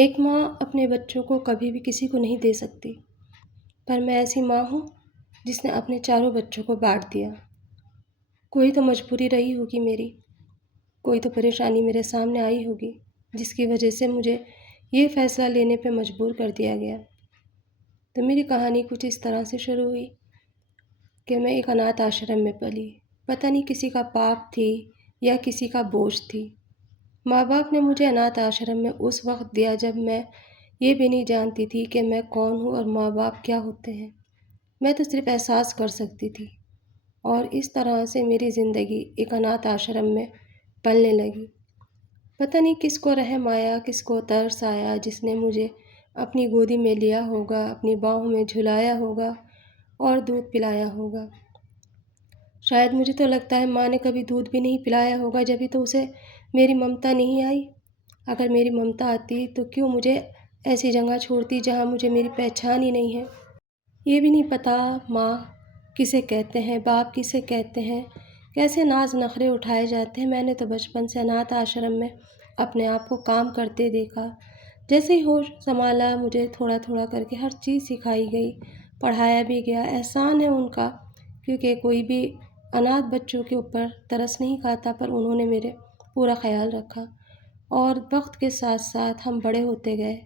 एक माँ अपने बच्चों को कभी भी किसी को नहीं दे सकती, पर मैं ऐसी माँ हूँ जिसने अपने चारों बच्चों को बाँट दिया। कोई तो मजबूरी रही होगी मेरी, कोई तो परेशानी मेरे सामने आई होगी, जिसकी वजह से मुझे ये फ़ैसला लेने पे मजबूर कर दिया गया। तो मेरी कहानी कुछ इस तरह से शुरू हुई कि मैं एक अनाथ आश्रम में पली। पता नहीं किसी का पाप थी या किसी का बोझ थी। माँ-बाप ने मुझे अनाथ आश्रम में उस वक़्त दिया जब मैं ये भी नहीं जानती थी कि मैं कौन हूँ और माँ-बाप क्या होते हैं। मैं तो सिर्फ़ एहसास कर सकती थी और इस तरह से मेरी ज़िंदगी एक अनाथ आश्रम में पलने लगी। पता नहीं किसको रहम आया, किसको तरस आया जिसने मुझे अपनी गोदी में लिया होगा, अपनी बाहों में झुलाया होगा और दूध पिलाया होगा। शायद मुझे तो लगता है माँ ने कभी दूध भी नहीं पिलाया होगा, जभी तो उसे मेरी ममता नहीं आई। अगर मेरी ममता आती तो क्यों मुझे ऐसी जगह छोड़ती जहाँ मुझे मेरी पहचान ही नहीं है। ये भी नहीं पता माँ किसे कहते हैं, बाप किसे कहते हैं, कैसे नाज नखरे उठाए जाते हैं। मैंने तो बचपन से अनाथ आश्रम में अपने आप को काम करते देखा। जैसे ही होश संभाला मुझे थोड़ा थोड़ा करके हर चीज़ सिखाई गई, पढ़ाया भी गया। एहसान है उनका, क्योंकि कोई भी अनाथ बच्चों के ऊपर तरस नहीं खाता, पर उन्होंने मेरे पूरा ख्याल रखा। और वक्त के साथ साथ हम बड़े होते गए।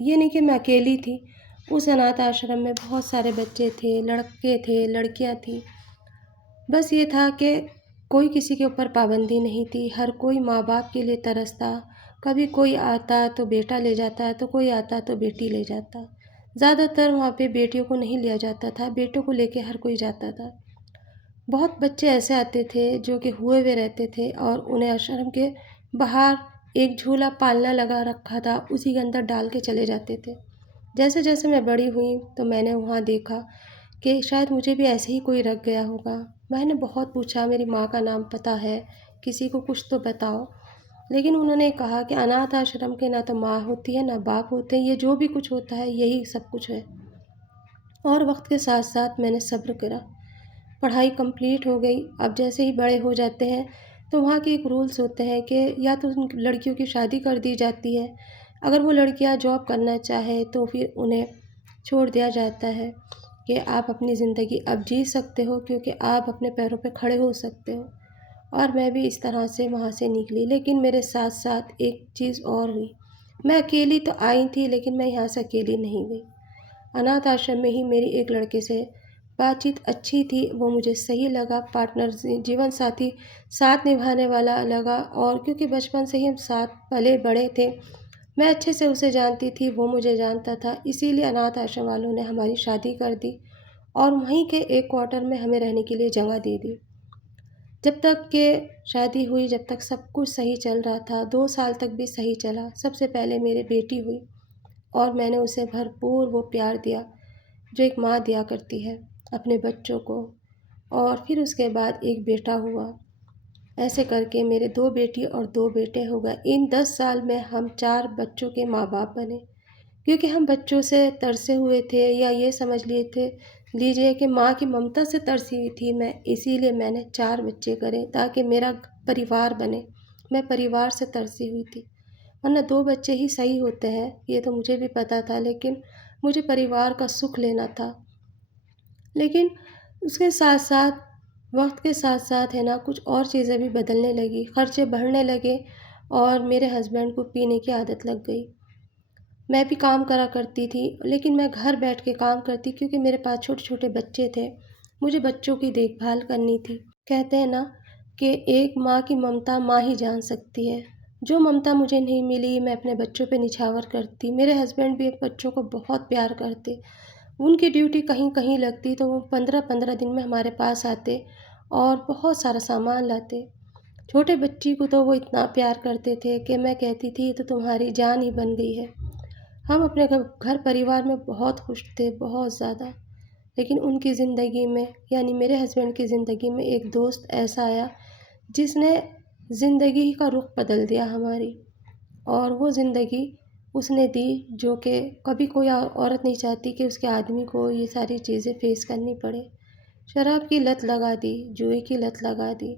ये नहीं कि मैं अकेली थी, उस अनाथ आश्रम में बहुत सारे बच्चे थे, लड़के थे, लड़कियां थी। बस ये था कि कोई किसी के ऊपर पाबंदी नहीं थी, हर कोई माँ बाप के लिए तरसता। कभी कोई आता तो बेटा ले जाता, तो कोई आता तो बेटी ले जाता। ज़्यादातर वहाँ पे बेटियों को नहीं लिया जाता था, बेटों को लेके हर कोई जाता था। बहुत बच्चे ऐसे आते थे जो कि हुए हुए रहते थे और उन्हें आश्रम के बाहर एक झूला पालना लगा रखा था, उसी के अंदर डाल के चले जाते थे। जैसे जैसे मैं बड़ी हुई तो मैंने वहाँ देखा कि शायद मुझे भी ऐसे ही कोई रख गया होगा। मैंने बहुत पूछा, मेरी माँ का नाम पता है, किसी को कुछ तो बताओ। लेकिन उन्होंने कहा कि अनाथ आश्रम के ना तो माँ होती है ना बाप होते हैं, ये जो भी कुछ होता है यही सब कुछ है। और वक्त के साथ साथ मैंने सब्र करा। पढ़ाई कंप्लीट हो गई। अब जैसे ही बड़े हो जाते हैं तो वहाँ के एक रूल्स होते हैं कि या तो उन लड़कियों की शादी कर दी जाती है, अगर वो लड़कियाँ जॉब करना चाहे तो फिर उन्हें छोड़ दिया जाता है कि आप अपनी ज़िंदगी अब जी सकते हो, क्योंकि आप अपने पैरों पे खड़े हो सकते हो। और मैं भी इस तरह से वहाँ से निकली। लेकिन मेरे साथ साथ एक चीज़ और हुई। मैं अकेली तो आई थी, लेकिन मैं यहाँ से अकेली नहीं गई। अनाथ आश्रम में ही मेरी एक लड़के से बातचीत अच्छी थी, वो मुझे सही लगा, पार्टनर जीवन साथी साथ निभाने वाला लगा। और क्योंकि बचपन से ही हम साथ पले बड़े थे, मैं अच्छे से उसे जानती थी, वो मुझे जानता था, इसीलिए अनाथ आश्रम वालों ने हमारी शादी कर दी और वहीं के एक क्वार्टर में हमें रहने के लिए जगह दे दी। जब तक कि शादी हुई, जब तक सब कुछ सही चल रहा था, 2 साल तक भी सही चला। सबसे पहले मेरी बेटी हुई और मैंने उसे भरपूर वो प्यार दिया जो एक माँ दिया करती है अपने बच्चों को। और फिर उसके बाद एक बेटा हुआ। ऐसे करके मेरे 2 बेटी और 2 बेटे हो गए। इन 10 साल में हम 4 बच्चों के माँ बाप बने, क्योंकि हम बच्चों से तरसे हुए थे, या ये समझ लिए थे लीजिए कि माँ की ममता से तरसी हुई थी मैं, इसीलिए मैंने 4 बच्चे करे ताकि मेरा परिवार बने। मैं परिवार से तरसी हुई थी, वरना 2 बच्चे ही सही होते हैं, ये तो मुझे भी पता था, लेकिन मुझे परिवार का सुख लेना था। लेकिन उसके साथ साथ वक्त के साथ साथ है ना, कुछ और चीज़ें भी बदलने लगी, खर्चे बढ़ने लगे और मेरे हस्बैंड को पीने की आदत लग गई। मैं भी काम करा करती थी, लेकिन मैं घर बैठ के काम करती, क्योंकि मेरे पास छोटे छोटे बच्चे थे, मुझे बच्चों की देखभाल करनी थी। कहते हैं ना कि एक माँ की ममता माँ ही जान सकती है। जो ममता मुझे नहीं मिली मैं अपने बच्चों पे निछावर करती। मेरे हस्बैंड भी बच्चों को बहुत प्यार करते। उनकी ड्यूटी कहीं कहीं लगती तो वो 15-15 दिन में हमारे पास आते और बहुत सारा सामान लाते। छोटे बच्ची को तो वो इतना प्यार करते थे कि मैं कहती थी ये तो तुम्हारी जान ही बन गई है। हम अपने घर परिवार में बहुत खुश थे, बहुत ज़्यादा। लेकिन उनकी ज़िंदगी में, यानी मेरे हस्बैंड की ज़िंदगी में एक दोस्त ऐसा आया जिसने ज़िंदगी का रुख बदल दिया हमारी। और वो ज़िंदगी उसने दी जो कि कभी कोई औरत नहीं चाहती कि उसके आदमी को ये सारी चीज़ें फेस करनी पड़े। शराब की लत लगा दी, जुए की लत लगा दी।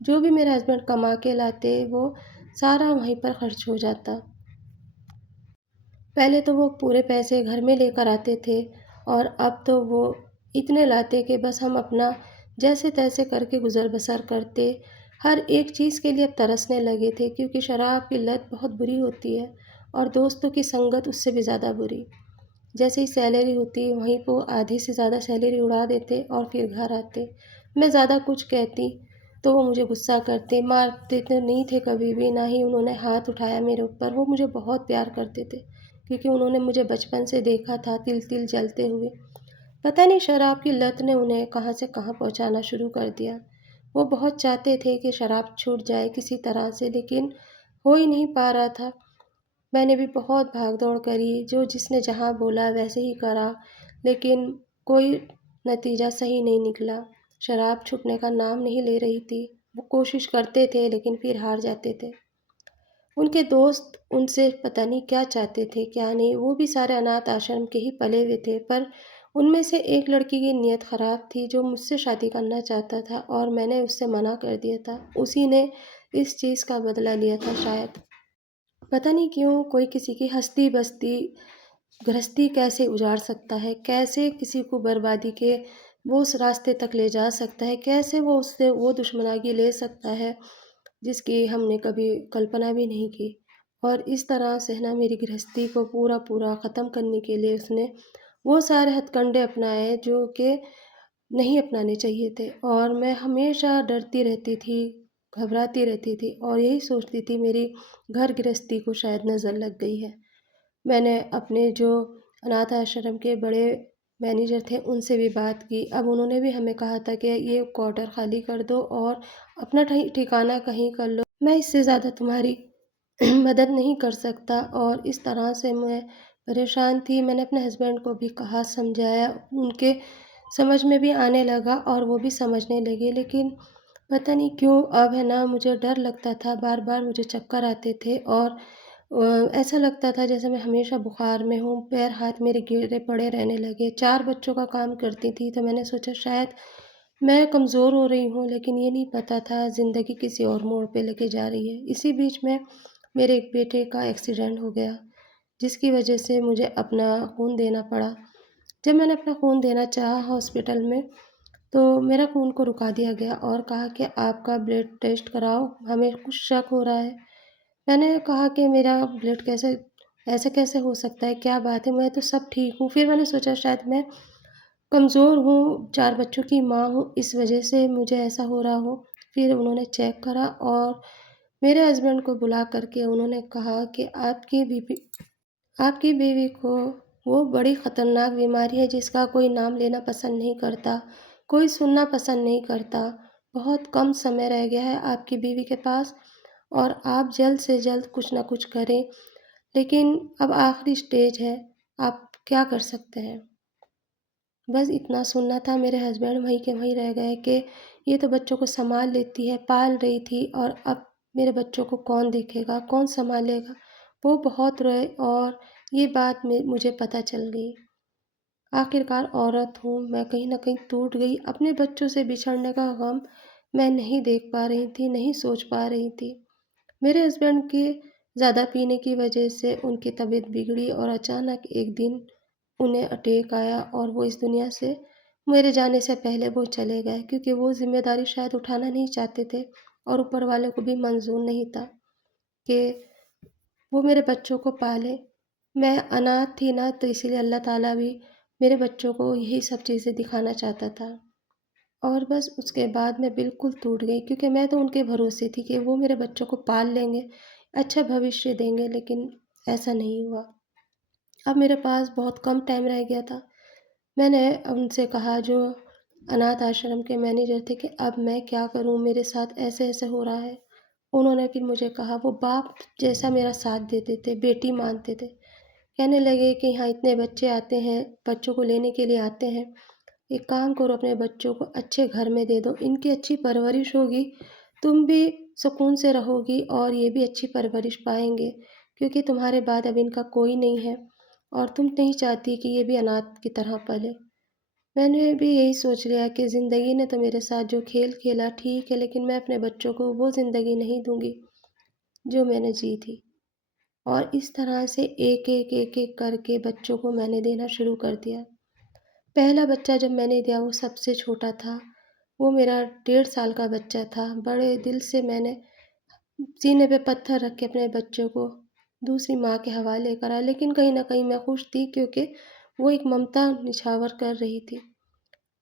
जो भी मेरे हस्बैंड कमा के लाते वो सारा वहीं पर खर्च हो जाता। पहले तो वो पूरे पैसे घर में लेकर आते थे और अब तो वो इतने लाते कि बस हम अपना जैसे-तैसे करके गुज़र-बसर करते। हर एक चीज़ के लिए अब तरसने लगे थे क्योंकि शराब की लत बहुत बुरी होती है और दोस्तों की संगत उससे भी ज़्यादा बुरी। जैसे ही सैलरी होती वहीं पे वो आधी से ज़्यादा सैलरी उड़ा देते और फिर घर आते। मैं ज़्यादा कुछ कहती तो वो मुझे गुस्सा करते, मारते तो नहीं थे कभी भी, ना ही उन्होंने हाथ उठाया मेरे ऊपर। वो मुझे बहुत प्यार करते थे क्योंकि उन्होंने मुझे बचपन से देखा था तिल-तिल जलते हुए। पता नहीं शराब की लत ने उन्हें कहाँ से कहाँ पहुँचाना शुरू कर दिया। वो बहुत चाहते थे कि शराब छूट जाए किसी तरह से, लेकिन हो ही नहीं पा रहा था। मैंने भी बहुत भाग-दौड़ करी, जो जिसने जहाँ बोला वैसे ही करा, लेकिन कोई नतीजा सही नहीं निकला। शराब छूटने का नाम नहीं ले रही थी। वो कोशिश करते थे लेकिन फिर हार जाते थे। उनके दोस्त उनसे पता नहीं क्या चाहते थे, क्या नहीं। वो भी सारे अनाथ आश्रम के ही पले हुए थे, पर उनमें से एक लड़की की नीयत ख़राब थी जो मुझसे शादी करना चाहता था और मैंने उससे मना कर दिया था। उसी ने इस चीज़ का बदला लिया था शायद। पता नहीं क्यों कोई किसी की हँसती-बसती गृहस्थी कैसे उजाड़ सकता है, कैसे किसी को बर्बादी के वो उस रास्ते तक ले जा सकता है, कैसे वो उससे वो दुश्मनागी ले सकता है, जिसकी हमने कभी कल्पना भी नहीं की। और इस तरह से है ना मेरी गृहस्थी को पूरा-पूरा ख़त्म करने के लिए उसने वो सारे हथकंडे अपनाए जो कि नहीं अपनाने चाहिए थे और मैं हमेशा डरती रहती थी, घबराती रहती थी और यही सोचती थी मेरी घर गृहस्थी को शायद नज़र लग गई है। मैंने अपने जो अनाथ आश्रम के बड़े मैनेजर थे उनसे भी बात की। अब उन्होंने भी हमें कहा था कि ये क्वार्टर खाली कर दो और अपना ठिकाना कहीं कर लो। मैं इससे ज़्यादा तुम्हारी मदद नहीं कर सकता और इस तरह से मैं परेशान थी। मैंने अपने हस्बैंड को भी कहा, समझाया, उनके समझ में भी आने लगा और वो भी समझने लगे। लेकिन पता नहीं क्यों अब है ना मुझे डर लगता था, बार-बार मुझे चक्कर आते थे और ऐसा लगता था जैसे मैं हमेशा बुखार में हूँ, पैर-हाथ मेरे गिरे पड़े रहने लगे। 4 बच्चों का काम करती थी, तो मैंने सोचा शायद मैं कमज़ोर हो रही हूँ, लेकिन ये नहीं पता था ज़िंदगी किसी और मोड़ पे लेके जा रही है। इसी बीच में मेरे एक बेटे का एक्सीडेंट हो गया, जिसकी वजह से मुझे अपना खून देना पड़ा। जब मैंने अपना खून देना चाहा हॉस्पिटल में, तो मेरा खून को रुका दिया गया और कहा कि आपका ब्लड टेस्ट कराओ, हमें कुछ शक हो रहा है। मैंने कहा कि मेरा ब्लड कैसे ऐसा कैसे हो सकता है? क्या बात है? मैं तो सब ठीक हूँ। फिर मैंने सोचा शायद मैं कमज़ोर हूँ, 4 बच्चों की माँ हूँ, इस वज़ह से मुझे ऐसा हो रहा हो। फिर उन्होंने चेक करा और मेरे हस्बैंड को बुला कर के उन्होंने कहा कि आपकी बीवी को वो बड़ी ख़तरनाक बीमारी है जिसका कोई नाम लेना पसंद नहीं करता, कोई सुनना पसंद नहीं करता। बहुत कम समय रह गया है आपकी बीवी के पास और आप जल्द से जल्द कुछ ना कुछ करें। लेकिन अब आखिरी स्टेज है, आप क्या कर सकते हैं? बस इतना सुनना था। मेरे हस्बैंड वहीं के वहीं रह गए कि ये तो बच्चों को सँभाल लेती है, पाल रही थी और अब मेरे बच्चों को कौन देखेगा, कौन सँभालेगा? वो बहुत रोए और ये बात मुझे पता चल गई। आखिरकार औरत हूँ, मैं कहीं न कहीं टूट गई। अपने बच्चों से बिछड़ने का गम मैं नहीं देख पा रही थी, नहीं सोच पा रही थी। मेरे हस्बैंड के ज़्यादा पीने की वजह से उनकी तबीयत बिगड़ी और अचानक एक दिन उन्हें अटैक आया और वो इस दुनिया से मेरे जाने से पहले वो चले गए क्योंकि वो ज़िम्मेदारी शायद उठाना नहीं चाहते थे और ऊपर वाले को भी मंज़ूर नहीं था कि वो मेरे बच्चों को पाले। मैं अनाथ थी ना तो इसीलिए अल्लाह ताला भी मेरे बच्चों को यही सब चीज़ें दिखाना चाहता था। और बस उसके बाद मैं बिल्कुल टूट गई क्योंकि मैं तो उनके भरोसे थी कि वो मेरे बच्चों को पाल लेंगे, अच्छा भविष्य देंगे, लेकिन ऐसा नहीं हुआ। अब मेरे पास बहुत कम टाइम रह गया था। मैंने उनसे कहा जो अनाथ आश्रम के मैनेजर थे कि अब मैं क्या करूँ? मेरे साथ ऐसे-ऐसे हो रहा है। उन्होंने फिर मुझे कहा वो बाप जैसा मेरा साथ देते थे, बेटी मानते थे। कहने लगे कि यहाँ इतने बच्चे आते हैं, बच्चों को लेने के लिए आते हैं। एक काम करो अपने बच्चों को अच्छे घर में दे दो, इनकी अच्छी परवरिश होगी, तुम भी सुकून से रहोगी और ये भी अच्छी परवरिश पाएँगे क्योंकि तुम्हारे बाद अब इनका कोई नहीं है और तुम नहीं चाहती कि ये भी अनाथ की तरह पले। मैंने भी यही सोच लिया कि ज़िंदगी ने तो मेरे साथ जो खेल खेला ठीक है, लेकिन मैं अपने बच्चों को वो ज़िंदगी नहीं दूँगी, जो मैंने जी थी। और इस तरह से एक-एक, एक-एक करके बच्चों को मैंने देना शुरू कर दिया। पहला बच्चा जब मैंने दिया वो सबसे छोटा था, वो मेरा 1.5 साल का बच्चा था। बड़े दिल से मैंने सीने पे पत्थर रख के अपने बच्चों को दूसरी माँ के हवाले करा, लेकिन कहीं न कहीं मैं खुश थी क्योंकि वो एक ममता निछावर कर रही थी।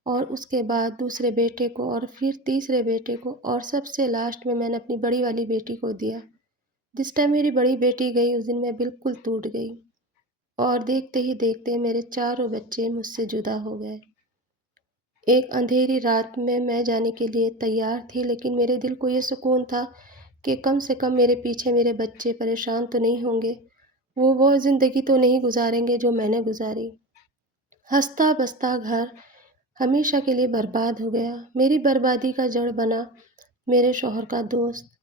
और उसके बाद दूसरे बेटे को और फिर तीसरे बेटे को और सबसे लास्ट में मैंने अपनी बड़ी वाली बेटी को दिया। जिस टाइम मेरी बड़ी बेटी गई उस दिन मैं बिल्कुल टूट गई और देखते ही देखते मेरे चारों बच्चे मुझसे जुदा हो गए। एक अंधेरी रात में मैं जाने के लिए तैयार थी, लेकिन मेरे दिल को ये सुकून था कि कम से कम मेरे पीछे मेरे बच्चे परेशान तो नहीं होंगे, वो ज़िंदगी तो नहीं गुजारेंगे जो मैंने गुजारी। हँसता-बसता घर हमेशा के लिए बर्बाद हो गया। मेरी बर्बादी का जड़ बना मेरे शौहर का दोस्त,